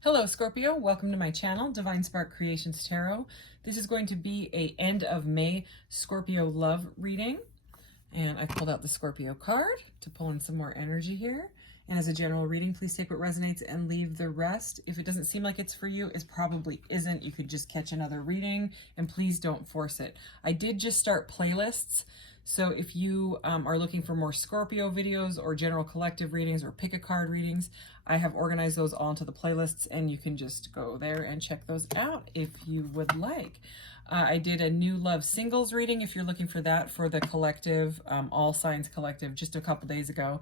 Hello Scorpio, welcome to my channel, Divine Spark Creations Tarot. This is going to be a end of May Scorpio love reading. And I pulled out the Scorpio card to pull in some more energy here. And as a general reading, please take what resonates and leave the rest. If it doesn't seem like it's for you, it probably isn't. You could just catch another reading, and please don't force it. I did just start playlists. So if you are looking for more Scorpio videos or general collective readings or pick a card readings, I have organized those all into the playlists, and you can just go there and check those out if you would like. I did a new love singles reading if you're looking for that for the collective, All Signs Collective, just a couple days ago,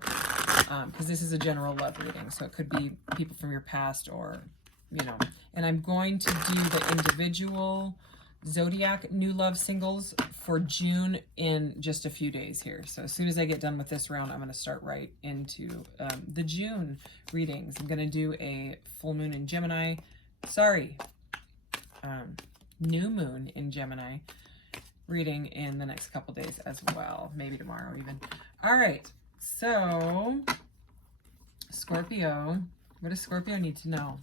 because this is a general love reading. So it could be people from your past or, you know, and I'm going to do the individual zodiac new love singles for June in just a few days here. So as soon as I get done with this round, I'm going to start right into the June readings. I'm going to do a full moon in Gemini. New moon in Gemini reading in the next couple days as well. Maybe tomorrow even. All right. So Scorpio, what does Scorpio need to know?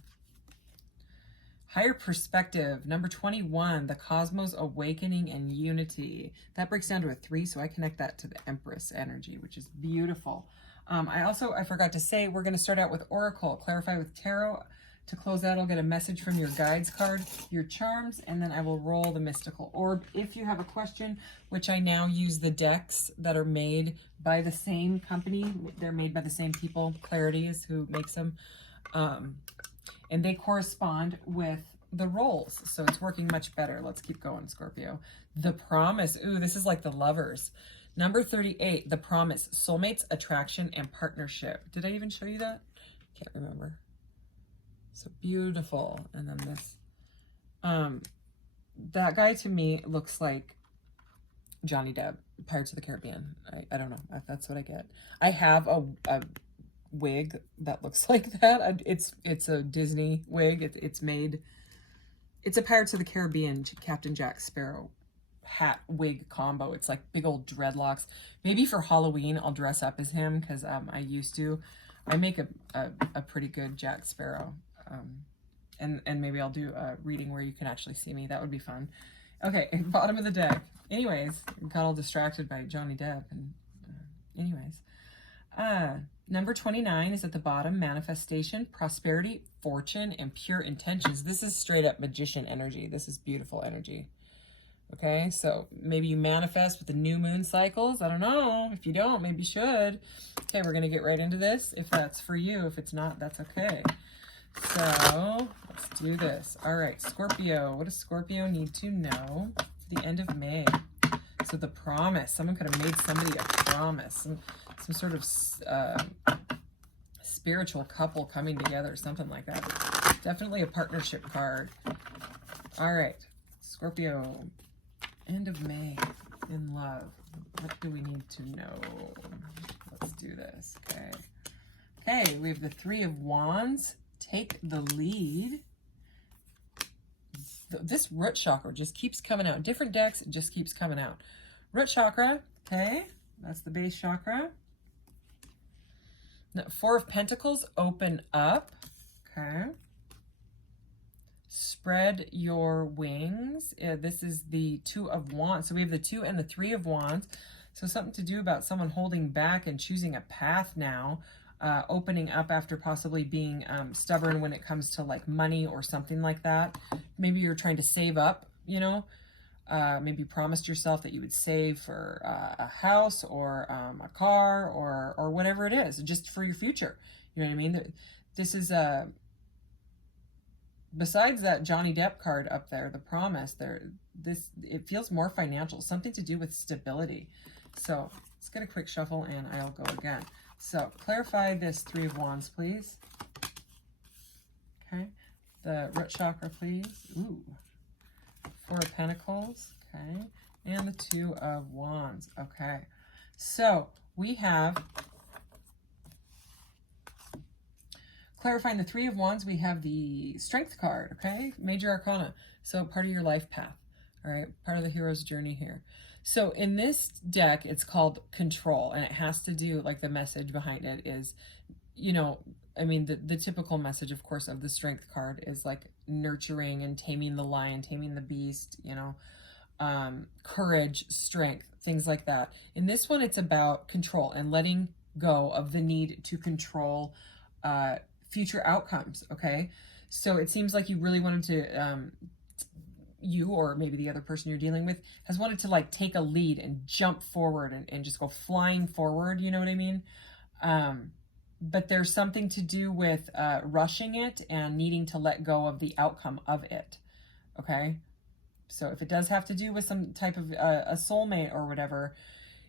Higher perspective, number 21, the cosmos awakening and unity. That breaks down to a 3, so I connect that to the Empress energy, which is beautiful. I forgot to say, we're going to start out with Oracle, clarify with Tarot. To close out, I'll get a message from your guides card, your charms, and then I will roll the mystical orb. If you have a question, which I now use the decks that are made by the same company. They're made by the same people. Clarity is who makes them. And they correspond with the roles. So it's working much better. Let's keep going, Scorpio. The Promise. Ooh, this is like the Lovers. Number 38, The Promise. Soulmates, attraction, and partnership. Did I even show you that? Can't remember. So beautiful. And then this. That guy to me looks like Johnny Depp, Pirates of the Caribbean. I don't know. That's what I get. I have a wig that looks like that. It's a Disney wig. It's a Pirates of the Caribbean Captain Jack Sparrow hat wig combo. It's like big old dreadlocks. Maybe for Halloween I'll dress up as him, because I used to. I make a pretty good Jack Sparrow. And maybe I'll do a reading where you can actually see me. That would be fun. Okay, bottom of the deck. Anyways, got all distracted by Johnny Depp. And number 29 is at the bottom. Manifestation, prosperity, fortune, and pure intentions. This is straight up magician energy. This is beautiful energy. Okay, so maybe you manifest with the new moon cycles. I don't know. If you don't, maybe you should. Okay, we're going to get right into this. If that's for you. If it's not, that's okay. So let's do this. All right, Scorpio. What does Scorpio need to know for the end of May? So the promise. Someone could have made somebody a promise. Some sort of spiritual couple coming together, something like that. Definitely a partnership card. All right, Scorpio. End of May in love. What do we need to know? Let's do this. Okay. Okay, we have the Three of Wands. Take the lead. This root chakra just keeps coming out. Different decks, it just keeps coming out. Root chakra, okay, that's the base chakra. Now, Four of Pentacles, open up, okay. Spread your wings. This is the Two of Wands. So we have the 2 and the 3 of Wands. So something to do about someone holding back and choosing a path now. Opening up after possibly being stubborn when it comes to like money or something like that. Maybe you're trying to save up, you know, maybe you promised yourself that you would save for a house or a car or whatever it is, just for your future. You know what I mean? This is besides that Johnny Depp card up there, the promise there, it feels more financial, something to do with stability. So let's get a quick shuffle and I'll go again. So clarify this Three of Wands, please. Okay. The root chakra, please. Ooh. Four of Pentacles. Okay. And the 2 of Wands. Okay. So we have, clarifying the 3 of Wands, we have the Strength card. Okay. Major Arcana. So part of your life path. All right. Part of the hero's journey here. So in this deck, it's called Control, and it has to do, like the message behind it is, you know, I mean, the typical message, of course, of the Strength card is like nurturing and taming the lion, taming the beast, you know, courage, strength, things like that. In this one, it's about control and letting go of the need to control future outcomes, okay? So it seems like you really wanted to, you or maybe the other person you're dealing with has wanted to like take a lead and jump forward and just go flying forward, you know what I mean? But there's something to do with rushing it and needing to let go of the outcome of it, okay? So if it does have to do with some type of a soulmate or whatever,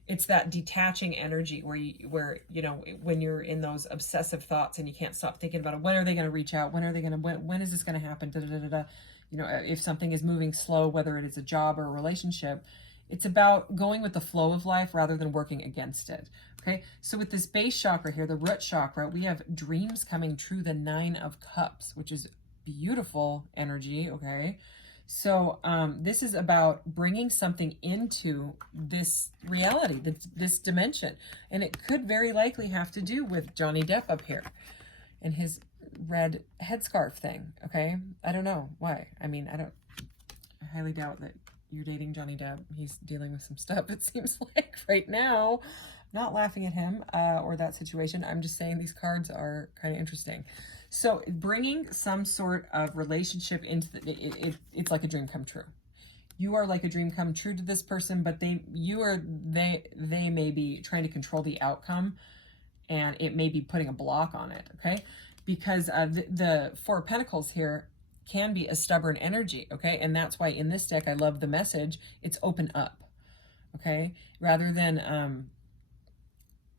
it's that detaching energy where you know, when you're in those obsessive thoughts and you can't stop thinking about it. When are they going to reach out? When are they going to, when is this going to happen? Da, da, da, da, da. You know, if something is moving slow, whether it is a job or a relationship, it's about going with the flow of life rather than working against it. Okay, so with this base chakra here, the root chakra, we have dreams coming true, the 9 of Cups, which is beautiful energy, okay? So this is about bringing something into this reality, this dimension. And it could very likely have to do with Johnny Depp up here and his red headscarf thing, okay? I don't know why. I mean, I highly doubt that you're dating Johnny Depp. He's dealing with some stuff, it seems like, right now. Not laughing at him or that situation. I'm just saying these cards are kind of interesting. So bringing some sort of relationship into it's like a dream come true. You are like a dream come true to this person, but they may be trying to control the outcome, and it may be putting a block on it, okay? Because the 4 of Pentacles here can be a stubborn energy, okay? And that's why in this deck, I love the message, it's open up, okay? Rather than,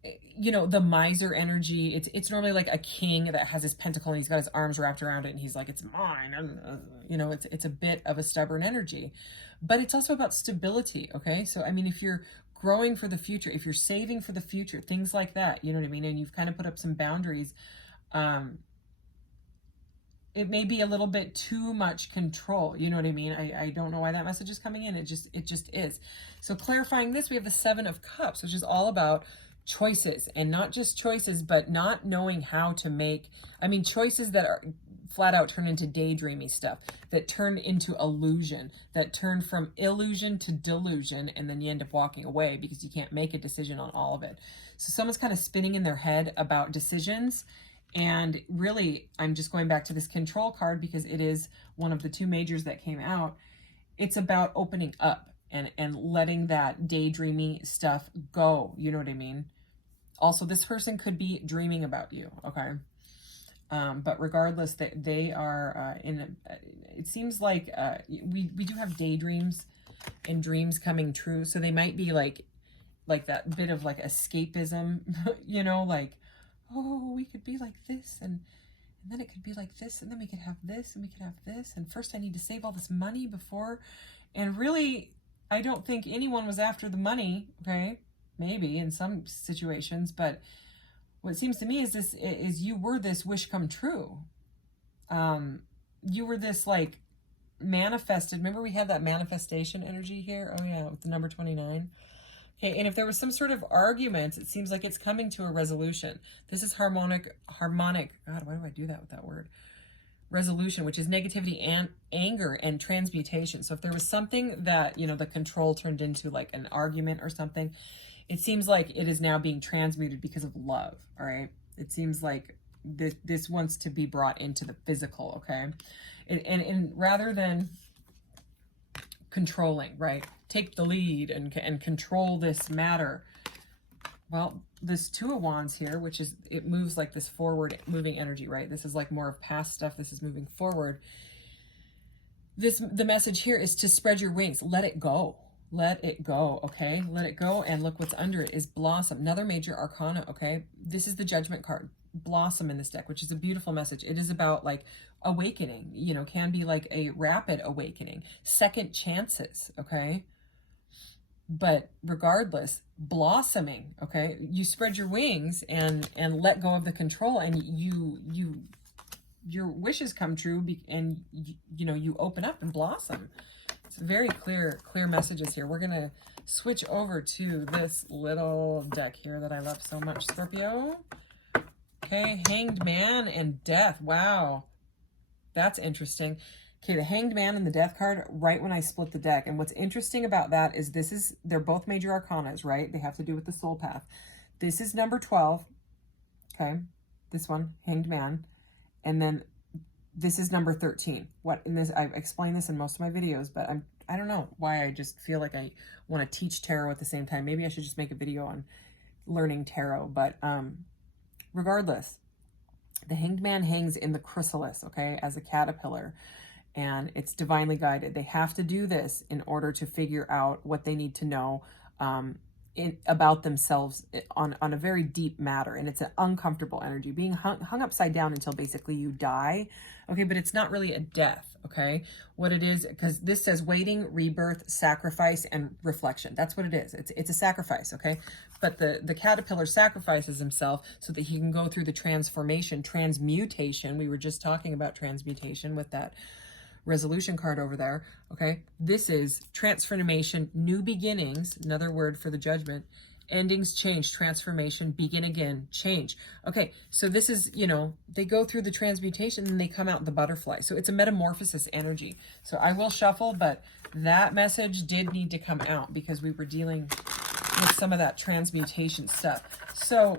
you know, the miser energy, it's normally like a king that has his pentacle and he's got his arms wrapped around it and he's like, it's mine. And, you know, it's a bit of a stubborn energy, but it's also about stability, okay? So, I mean, if you're growing for the future, if you're saving for the future, things like that, you know what I mean? And you've kind of put up some boundaries, it may be a little bit too much control. You know what I mean? I don't know why that message is coming in. It just is. So clarifying this, we have the 7 of Cups, which is all about choices, and not just choices, but not knowing how to make, I mean, choices that are flat out turn into daydreamy stuff, that turn into illusion, that turn from illusion to delusion, and then you end up walking away because you can't make a decision on all of it. So someone's kind of spinning in their head about decisions. And really, I'm just going back to this control card because it is one of the 2 majors that came out. It's about opening up and letting that daydreamy stuff go. You know what I mean? Also, this person could be dreaming about you, okay? But regardless, they are it seems like we do have daydreams and dreams coming true. So they might be like that bit of like escapism, you know, like, oh, we could be like this, and then it could be like this, and then we could have this, and we could have this, and first I need to save all this money before. And really, I don't think anyone was after the money, okay? Maybe in some situations, but what seems to me is you were this wish come true. You were this like manifested. Remember we had that manifestation energy here? Oh yeah, with the number 29. Okay, and if there was some sort of argument, it seems like it's coming to a resolution. This is harmonic, God, why do I do that with that word? Resolution, which is negativity and anger and transmutation. So if there was something that, you know, the control turned into like an argument or something, it seems like it is now being transmuted because of love, all right? It seems like this wants to be brought into the physical, okay? And rather than controlling, right? Take the lead and control this matter. Well, this 2 of Wands here, which is, it moves like this forward moving energy, right? This is like more of past stuff. This is moving forward. The message here is to spread your wings. Let it go. Let it go, okay? Let it go, and look what's under it is blossom. Another major arcana, okay? This is the Judgment card. Blossom in this deck, which is a beautiful message. It is about like awakening, you know, can be like a rapid awakening, second chances, okay? But regardless, blossoming, okay? You spread your wings and let go of the control, and your wishes come true, and you know, you open up and blossom. It's very clear messages here. We're gonna switch over to this little deck here that I love so much, Scorpio. Okay, Hanged Man and Death. Wow, that's interesting. Okay, the Hanged Man and the Death card right when I split the deck. And what's interesting about that is they're both major arcanas, right? They have to do with the soul path. This is number 12. Okay, this one, Hanged Man. And then this is number 13. What in this, I've explained this in most of my videos, but I don't know why I just feel like I want to teach tarot at the same time. Maybe I should just make a video on learning tarot, but regardless, the Hanged Man hangs in the chrysalis, okay, as a caterpillar, and it's divinely guided. They have to do this in order to figure out what they need to know about themselves on a very deep matter, and it's an uncomfortable energy, being hung upside down until basically you die, okay, but it's not really a death, okay? What it is, because this says waiting, rebirth, sacrifice, and reflection. That's what it is. It's a sacrifice, okay? But the caterpillar sacrifices himself so that he can go through the transformation, transmutation. We were just talking about transmutation with that resolution card over there, okay? This is transformation, new beginnings, another word for the judgment, endings, change, transformation, begin again, change. Okay, so this is, you know, they go through the transmutation and they come out the butterfly. So it's a metamorphosis energy. So I will shuffle, but that message did need to come out because we were dealing with some of that transmutation stuff. So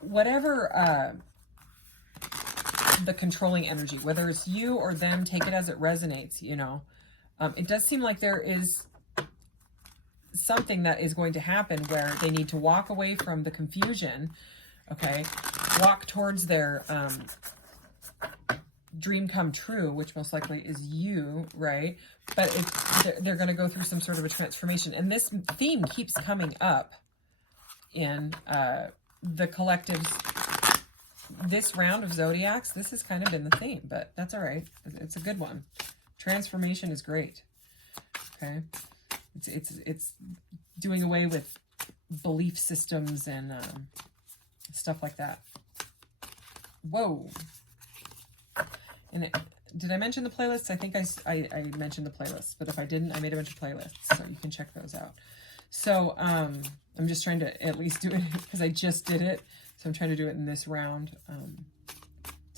whatever the controlling energy, whether it's you or them, take it as it resonates, you know. It does seem like there is something that is going to happen where they need to walk away from the confusion, okay, walk towards their dream come true, which most likely is you, right? But they're going to go through some sort of a transformation. And this theme keeps coming up in the collective's this round of zodiacs. This has kind of been the theme, but that's all right. It's a good one. Transformation is great. Okay, it's doing away with belief systems and stuff like that. Whoa. And did I mention the playlists? I think I mentioned the playlists, but if I didn't, I made a bunch of playlists, so you can check those out. So I'm just trying to at least do it because I just did it. So I'm trying to do it in this round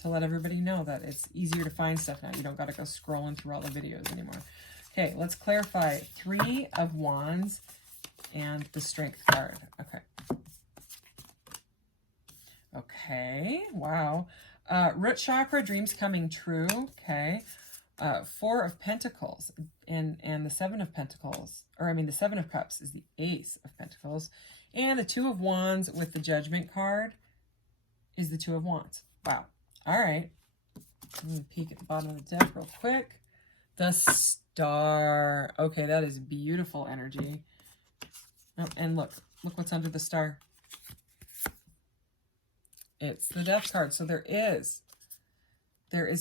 to let everybody know that it's easier to find stuff now. You don't got to go scrolling through all the videos anymore. Okay, let's clarify. 3 of Wands and the Strength card. Okay. Okay, wow. Root chakra, dreams coming true. Okay. 4 of Pentacles and the 7 of Pentacles. Or I mean the 7 of Cups is the Ace of Pentacles. And the 2 of Wands with the Judgment card is the 2 of Wands. Wow. All right. Let me peek at the bottom of the deck real quick. The Star. Okay, that is beautiful energy. Oh, and look what's under the star. It's the Death card. So there is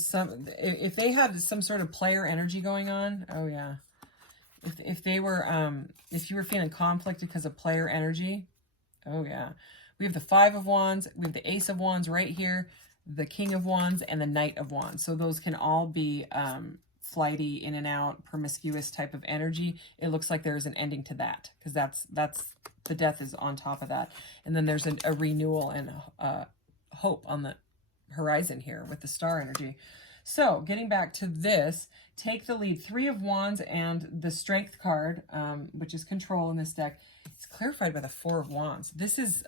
some, if they had some sort of player energy going on, oh yeah. If they were, if you were feeling conflicted because of player energy, oh yeah. We have the 5 of Wands, we have the Ace of Wands right here, the King of Wands, and the Knight of Wands. So those can all be flighty, in and out, promiscuous type of energy. It looks like there's an ending to that because that's the Death is on top of that. And then there's a renewal and hope on the horizon here with the Star energy. So getting back to this, take the lead. 3 of Wands and the Strength card, which is control in this deck. It's clarified by the 4 of Wands. This is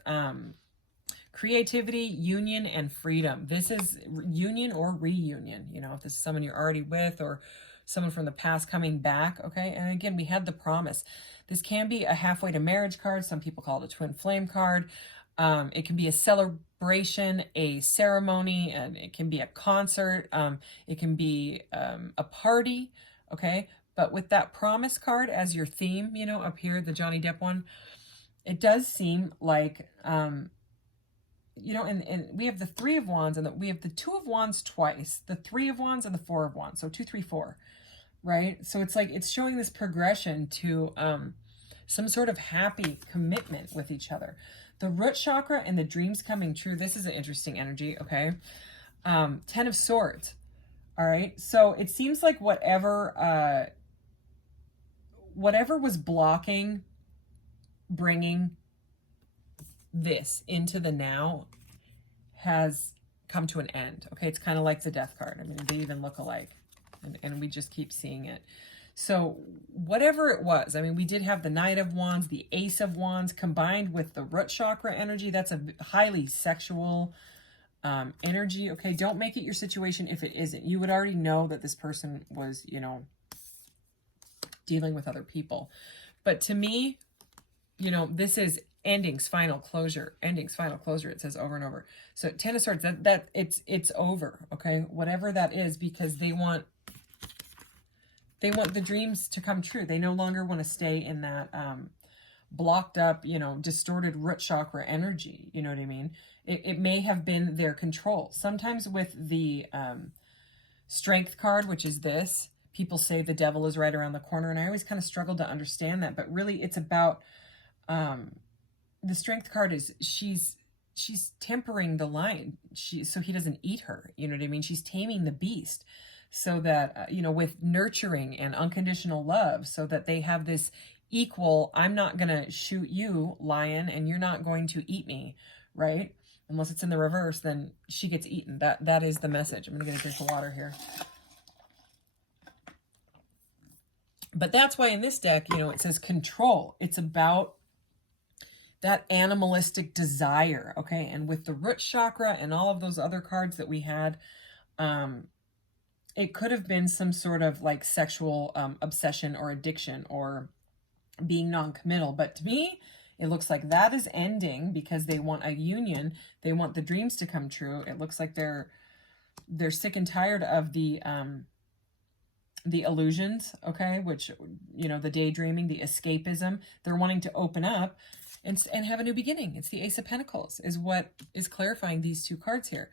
creativity, union, and freedom. This is union or reunion. You know, if this is someone you're already with or someone from the past coming back, okay? And again, we had the promise. This can be a halfway to marriage card. Some people call it a twin flame card. It can be a celebration, a ceremony, and it can be a concert. It can be a party, okay? But with that promise card as your theme, you know, up here, the Johnny Depp one, it does seem like, you know, and we have the 3 of Wands and we have the 2 of Wands twice, the 3 of Wands and the 4 of Wands. So 2, 3, 4, right? So it's like, it's showing this progression to some sort of happy commitment with each other. The root chakra and the dreams coming true. This is an interesting energy, okay? 10 of Swords, all right? So it seems like whatever was blocking bringing this into the now has come to an end. Okay, it's kind of like the Death card. I mean, they even look alike, and we just keep seeing it. So whatever it was, I mean, we did have the Knight of Wands, the Ace of Wands combined with the root chakra energy. That's a highly sexual energy. Okay, don't make it your situation if it isn't. You would already know that this person was, you know, dealing with other people. But to me, you know, this is endings, final closure, endings, final closure. It says over and over. So Ten of Swords, that it's over. Okay, whatever that is, because they want the dreams to come true. They no longer want to stay in that blocked up, you know, distorted root chakra energy. You know what I mean? It may have been their control. Sometimes with the Strength card, which is this, people say the devil is right around the corner, and I always kind of struggled to understand that. But really, it's about the Strength card is she's tempering the lion, so he doesn't eat her. You know what I mean? She's taming the beast, so that you know, with nurturing and unconditional love, so that they have this equal. I'm not gonna shoot you, lion, and you're not going to eat me, right? Unless it's in the reverse, then she gets eaten. That is the message. I'm gonna get a drink of water here. But that's why in this deck, you know, it says control. It's about that animalistic desire, okay? And with the root chakra and all of those other cards that we had, it could have been some sort of like sexual obsession or addiction or being non-committal. But to me, it looks like that is ending because they want a union. They want the dreams to come true. It looks like they're sick and tired of the illusions, okay? Which, you know, the daydreaming, the escapism. They're wanting to open up and have a new beginning. It's the Ace of Pentacles is what is clarifying these two cards here.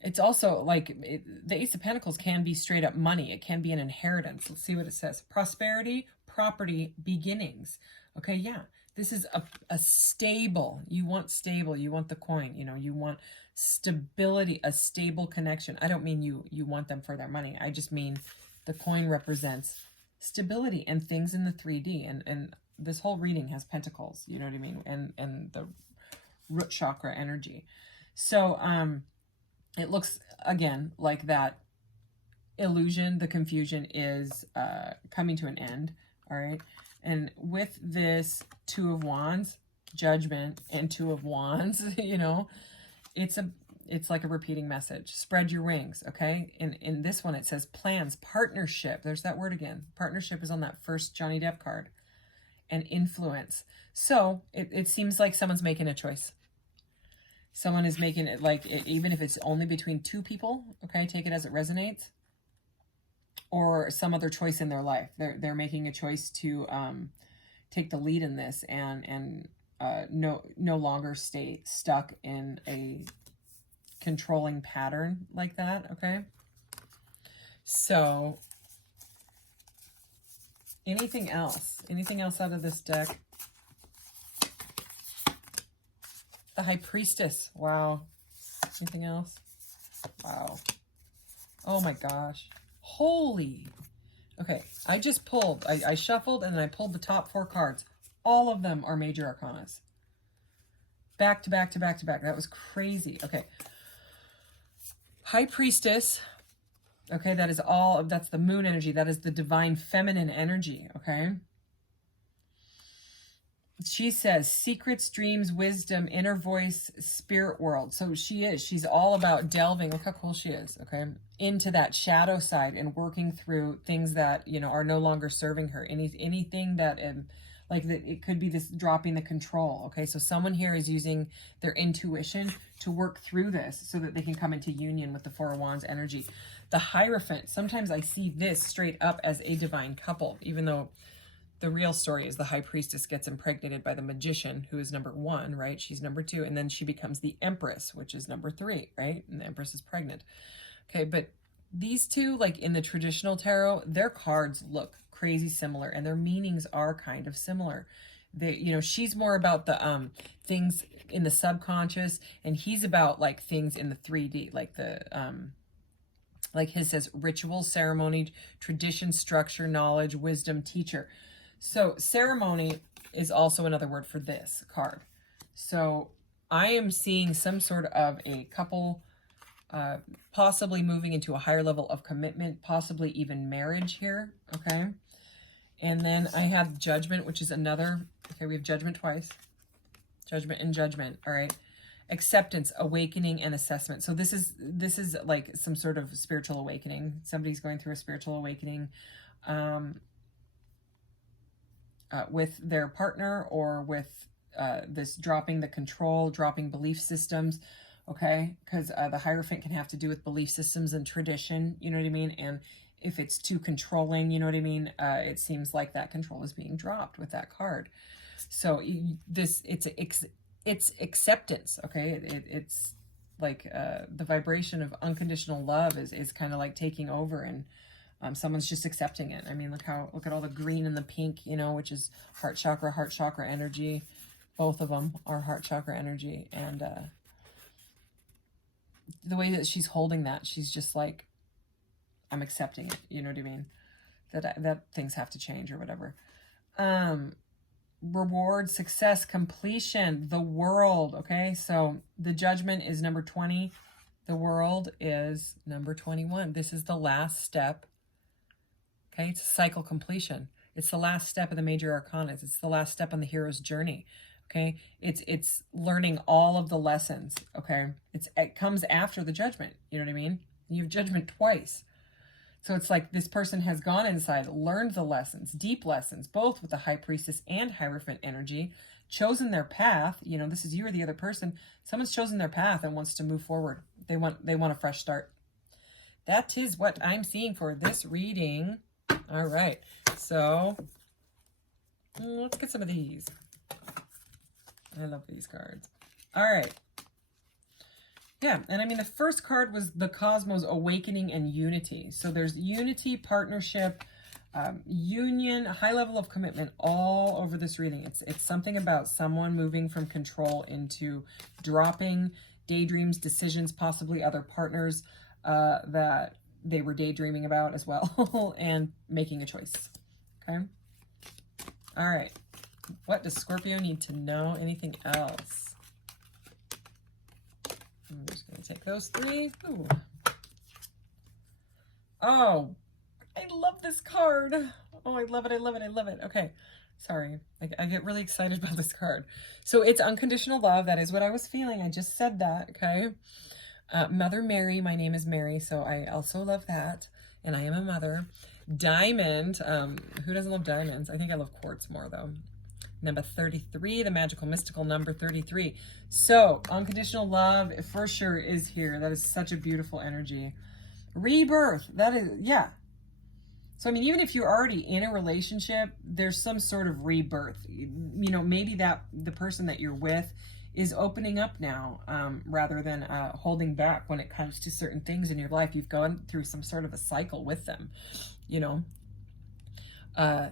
It's also like the Ace of Pentacles can be straight up money. It can be an inheritance. Let's see what it says. Prosperity, property, beginnings. Okay, yeah. This is a stable. You want stable. You want the coin. You know, you want stability, a stable connection. I don't mean you want them for their money. I just mean the coin represents stability and things in the 3D. And this whole reading has pentacles, you know what I mean? And the root chakra energy. So it looks, again, like that illusion, the confusion is coming to an end, all right? And with this Two of Wands, Judgment, and Two of Wands, you know, it's like a repeating message. Spread your wings, okay? In this one, it says plans, partnership. There's that word again. Partnership is on that first Johnny Depp card. And influence. So it seems like someone's making a choice. Someone is making it like, even if it's only between two people, okay, take it as it resonates, or some other choice in their life. They're making a choice to take the lead in this and no longer stay stuck in a controlling pattern like that, okay? So anything else? Anything else out of this deck? The High Priestess. Wow. Anything else? Wow. Oh my gosh. Holy. Okay, I just pulled. I shuffled and then I pulled the top 4 cards. All of them are major arcanas. Back to back to back to back. That was crazy. Okay. High Priestess. Okay, that is all, that's the moon energy. That is the divine feminine energy, okay? She says secrets, dreams, wisdom, inner voice, spirit world. So she's all about delving, look how cool she is, okay? Into that shadow side and working through things that, you know, are no longer serving her. Anything that, like it could be this dropping the control, okay? So someone here is using their intuition to work through this so that they can come into union with the Four of Wands energy. The Hierophant, sometimes I see this straight up as a divine couple, even though the real story is the High Priestess gets impregnated by the Magician, who is number 1, right? She's number 2, and then she becomes the Empress, which is number 3, right? And the Empress is pregnant. Okay, but these two, like in the traditional tarot, their cards look crazy similar, and their meanings are kind of similar. They, you know, she's more about the things in the subconscious, and he's about like things in the 3D, like the like his says ritual, ceremony, tradition, structure, knowledge, wisdom, teacher. So ceremony is also another word for this card. So I am seeing some sort of a couple possibly moving into a higher level of commitment, possibly even marriage here, okay? And then I have judgment, which is another, okay, we have judgment twice. Judgment and judgment, all right? Acceptance, awakening, and assessment. So this is like some sort of spiritual awakening. Somebody's going through a spiritual awakening with their partner, or with this dropping the control, dropping belief systems, okay? Because the Hierophant can have to do with belief systems and tradition, you know what I mean? And if it's too controlling, you know what I mean? It seems like that control is being dropped with that card. So it's acceptance, okay? It's like the vibration of unconditional love is kind of like taking over, and someone's just accepting it. I mean, look at all the green and the pink, you know, which is heart chakra energy. Both of them are heart chakra energy, and the way that she's holding that, she's just like, I'm accepting it. You know what I mean? That things have to change or whatever. Reward, success, completion, the world. Okay, so the judgment is number 20. The world is number 21. This is the last step. Okay, it's a cycle completion. It's the last step of the major arcanas. It's the last step on the hero's journey. Okay, it's learning all of the lessons. Okay, it comes after the judgment. You know what I mean? You have judgment twice. So it's like this person has gone inside, learned the lessons, deep lessons, both with the High Priestess and Hierophant energy, chosen their path. You know, this is you or the other person. Someone's chosen their path and wants to move forward. They want a fresh start. That is what I'm seeing for this reading. All right, so let's get some of these. I love these cards. All right. Yeah, and I mean, the first card was the Cosmos, awakening and unity. So there's unity, partnership, union, a high level of commitment all over this reading. It's something about someone moving from control into dropping daydreams, decisions, possibly other partners that they were daydreaming about as well, and making a choice. Okay? All right. What does Scorpio need to know? Anything else? I'm just going to take those three. Ooh. Oh, I love this card. Oh, I love it. I love it. I love it. Okay. Sorry. I get really excited about this card. So it's unconditional love. That is what I was feeling. I just said that. Okay. Mother Mary. My name is Mary. So I also love that. And I am a mother. Diamond. Who doesn't love diamonds? I think I love quartz more though. Number 33, the magical, mystical number 33. So, unconditional love for sure is here. That is such a beautiful energy. Rebirth, that is, yeah. So, I mean, even if you're already in a relationship, there's some sort of rebirth. You know, maybe that the person that you're with is opening up now, rather than holding back when it comes to certain things in your life. You've gone through some sort of a cycle with them, you know.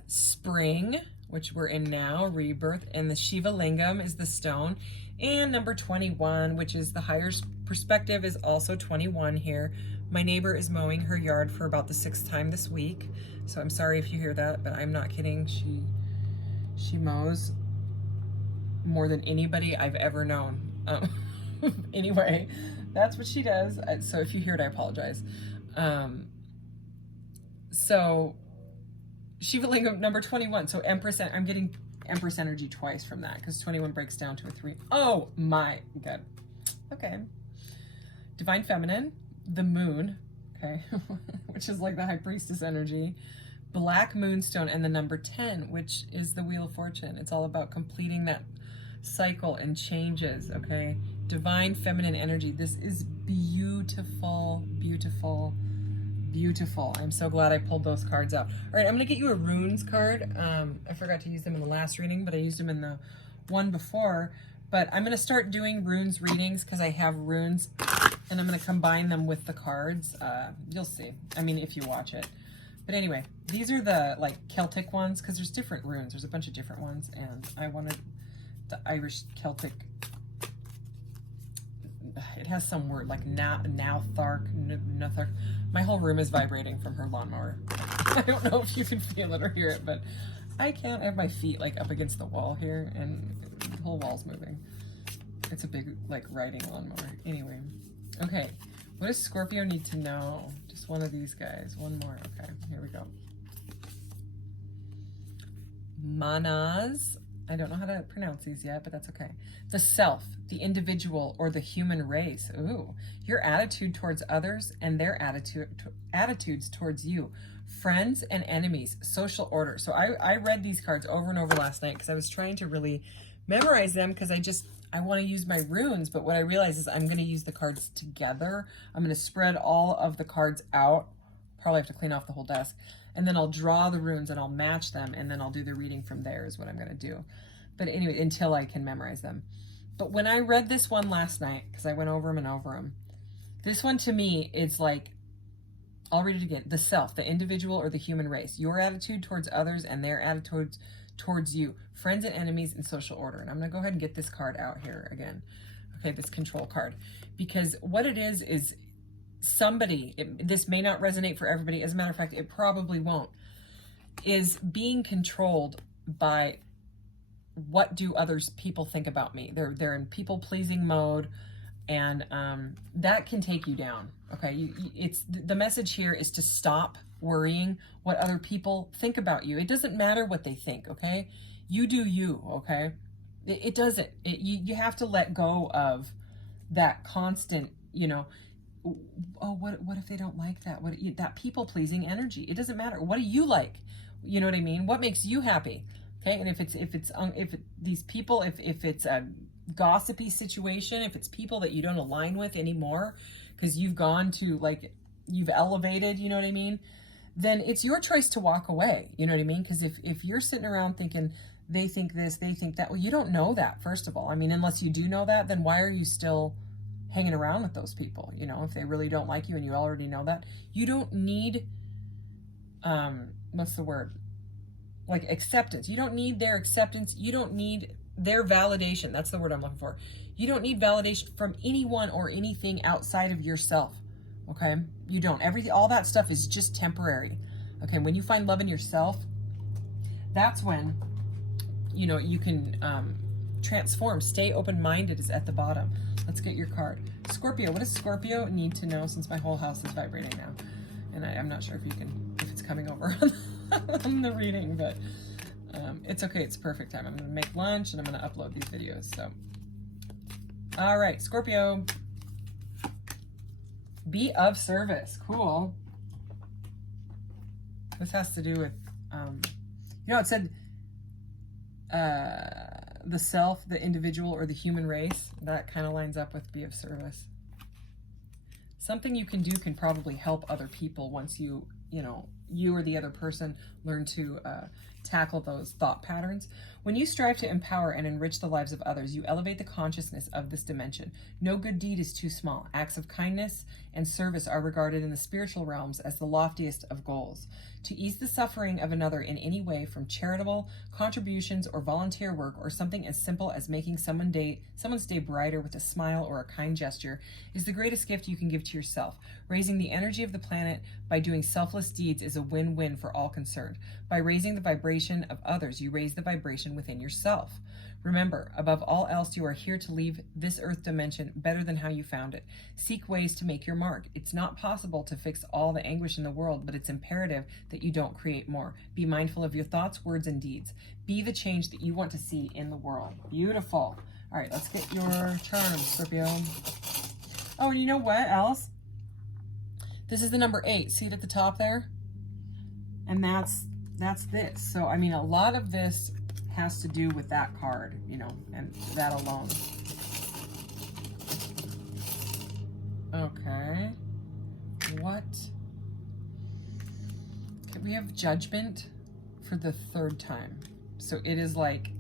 Spring, which we're in now, rebirth, and the Shiva Lingam is the stone, and number 21, which is the higher perspective, is also 21 here. My neighbor is mowing her yard for about the 6th time this week, so I'm sorry if you hear that, but I'm not kidding. She mows more than anybody I've ever known. Anyway, that's what she does. So if you hear it, I apologize. So Shiva Lingam number 21. So Empress, I'm getting Empress energy twice from that because 21 breaks down to a 3. Oh my God. Okay. Divine Feminine, the Moon, okay, which is like the High Priestess energy. Black Moonstone, and the number 10, which is the Wheel of Fortune. It's all about completing that cycle and changes, okay? Divine Feminine energy. This is beautiful, beautiful, beautiful. I'm so glad I pulled those cards out. All right, I'm going to get you a runes card. I forgot to use them in the last reading, but I used them in the one before. But I'm going to start doing runes readings because I have runes, and I'm going to combine them with the cards. You'll see. I mean, if you watch it. But anyway, these are the like Celtic ones because there's different runes. There's a bunch of different ones, and I wanted the Irish Celtic. It has some word like Nauthark. My whole room is vibrating from her lawnmower. I don't know if you can feel it or hear it, but I can't. I have my feet like up against the wall here, and the whole wall's moving. It's a big, like, riding lawnmower. Anyway. Okay. What does Scorpio need to know? Just one of these guys. One more. Okay. Here we go. Manas. I don't know how to pronounce these yet, but that's okay. The self, the individual, or the human race. Ooh. Your attitude towards others and their attitudes towards you. Friends and enemies. Social order. So I read these cards over and over last night because I was trying to really memorize them because I want to use my runes, but what I realized is I'm going to use the cards together. I'm going to spread all of the cards out. Probably have to clean off the whole desk. And then I'll draw the runes and I'll match them, and then I'll do the reading from there is what I'm going to do. But anyway, until I can memorize them. But when I read this one last night, because I went over them and over them, this one to me is like, I'll read it again. The self, the individual, or the human race. Your attitude towards others and their attitudes towards you. Friends and enemies and social order. And I'm going to go ahead and get this card out here again. Okay, this control card. Because what it is somebody, this may not resonate for everybody. As a matter of fact, it probably won't. Is being controlled by what do others people think about me. They're in people-pleasing mode. And that can take you down. Okay, it's the message here is to stop worrying what other people think about you. It doesn't matter what they think. Okay, you do you. Okay, it doesn't. You have to let go of that constant. Oh, what if they don't like that? That people pleasing energy? It doesn't matter. What do you like? You know what I mean? What makes you happy? Okay, and if these people, if it's a gossipy situation, if it's people that you don't align with anymore because you've gone to, like, you've elevated, you know what I mean, then it's your choice to walk away. You know what I mean? Because if you're sitting around thinking they think this, they think that, well, you don't know that, first of all. I mean, unless you do know that, then why are you still hanging around with those people? If they really don't like you and you already know that, you don't need what's the word, like, acceptance. You don't need their acceptance. You don't need their validation. That's the word I'm looking for. You don't need validation from anyone or anything outside of yourself. Okay? You don't. All that stuff is just temporary. Okay? When you find love in yourself, that's when, you can transform. Stay open-minded is at the bottom. Let's get your card. Scorpio. What does Scorpio need to know, since my whole house is vibrating now? And I'm not sure if it's coming over on the reading, but it's okay. It's perfect time. I'm going to make lunch and I'm going to upload these videos. So, all right, Scorpio. Be of service. Cool. This has to do with, it said the self, the individual, or the human race. That kind of lines up with be of service. Something you can do can probably help other people once you or the other person learn to tackle those thought patterns. When you strive to empower and enrich the lives of others, you elevate the consciousness of this dimension. No good deed is too small. Acts of kindness and service are regarded in the spiritual realms as the loftiest of goals. To ease the suffering of another in any way, from charitable contributions or volunteer work, or something as simple as making someone's day brighter with a smile or a kind gesture, is the greatest gift you can give to yourself. Raising the energy of the planet by doing selfless deeds is a win-win for all concerned. By raising the vibration of others, you raise the vibration within yourself. Remember, above all else, you are here to leave this earth dimension better than how you found it. Seek ways to make your mark. It's not possible to fix all the anguish in the world, but it's imperative that you don't create more. Be mindful of your thoughts, words, and deeds. Be the change that you want to see in the world. Beautiful. All right, let's get your charm, Scorpio. Oh, and you know what else? This is the number 8. See it at the top there? And that's this. So, I mean, a lot of this has to do with that card, and that alone. Okay. What? Okay, we have judgment for the 3rd time. So it is like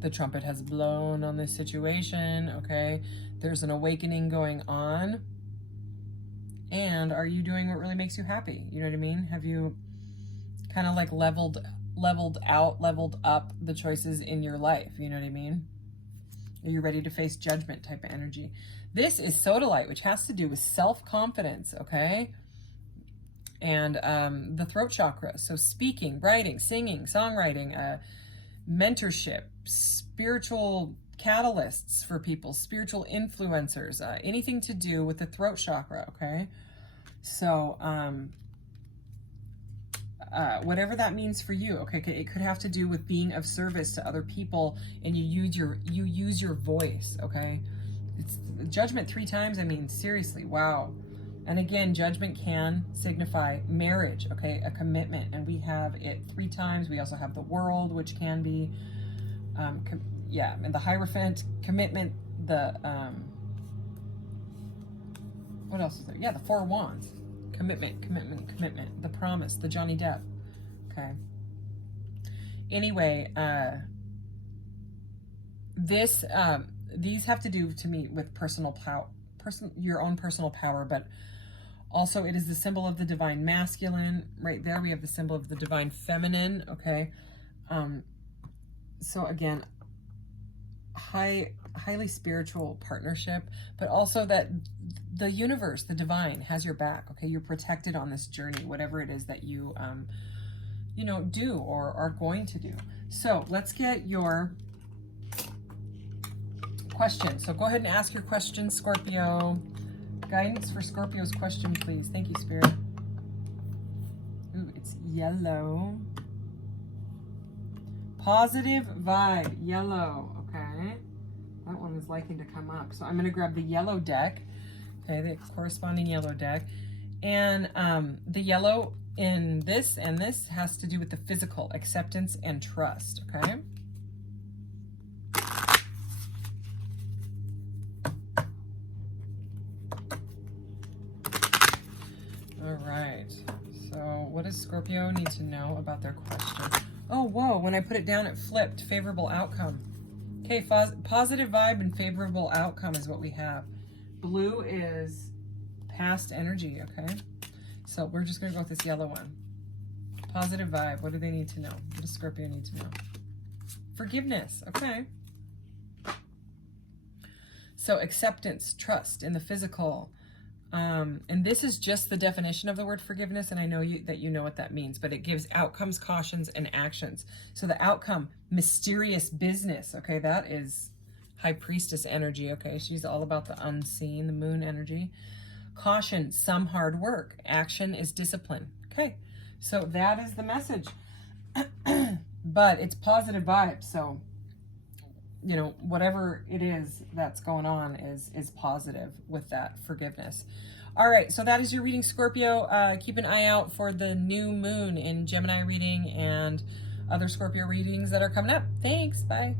the trumpet has blown on this situation, okay? There's an awakening going on. And are you doing what really makes you happy? You know what I mean? Have you kind of like leveled up the choices in your life? You know what I mean? Are you ready to face judgment type of energy? This is sodalite, which has to do with self-confidence, okay? And the throat chakra. So speaking, writing, singing, songwriting, mentorship, spiritual catalysts for people, spiritual influencers, anything to do with the throat chakra, okay? So, whatever that means for you, okay? It could have to do with being of service to other people, and you use your voice, okay? It's judgment 3 times. I mean, seriously, wow. And again, judgment can signify marriage, okay? A commitment, and we have it 3 times. We also have the world, which can be, and the Hierophant, commitment, the, what else is there? Yeah, the 4 of Wands. Commitment, the promise, the Johnny Depp. Okay. Anyway, these have to do to me with personal power, your own personal power, but also it is the symbol of the divine masculine. Right there we have the symbol of the divine feminine, okay? So again, highly spiritual partnership, but also that the universe, the divine, has your back, okay? You're protected on this journey, whatever it is that you, do or are going to do. So let's get your question. So go ahead and ask your question, Scorpio. Guidance for Scorpio's question, please. Thank you, Spirit. Ooh, it's yellow. Positive vibe, yellow, okay? That one is liking to come up. So I'm going to grab the yellow deck, okay, the corresponding yellow deck. And the yellow in this and this has to do with the physical, acceptance and trust, okay? All right. So what does Scorpio need to know about their question? Oh, whoa, when I put it down, it flipped. Favorable outcome. Okay, positive vibe and favorable outcome is what we have. Blue is past energy, okay? So we're just going to go with this yellow one. Positive vibe. What do they need to know? What does Scorpio need to know? Forgiveness, okay. So acceptance, trust in the physical. And this is just the definition of the word forgiveness, and I know that you know what that means, but it gives outcomes, cautions, and actions. So the outcome, mysterious business, okay, that is High Priestess energy, okay? She's all about the unseen, the moon energy. Caution, some hard work. Action is discipline, okay? So that is the message. But it's positive vibes, so, whatever it is that's going on is positive with that forgiveness. All right, so that is your reading, Scorpio. Keep an eye out for the new moon in Gemini reading and other Scorpio readings that are coming up. Thanks, bye.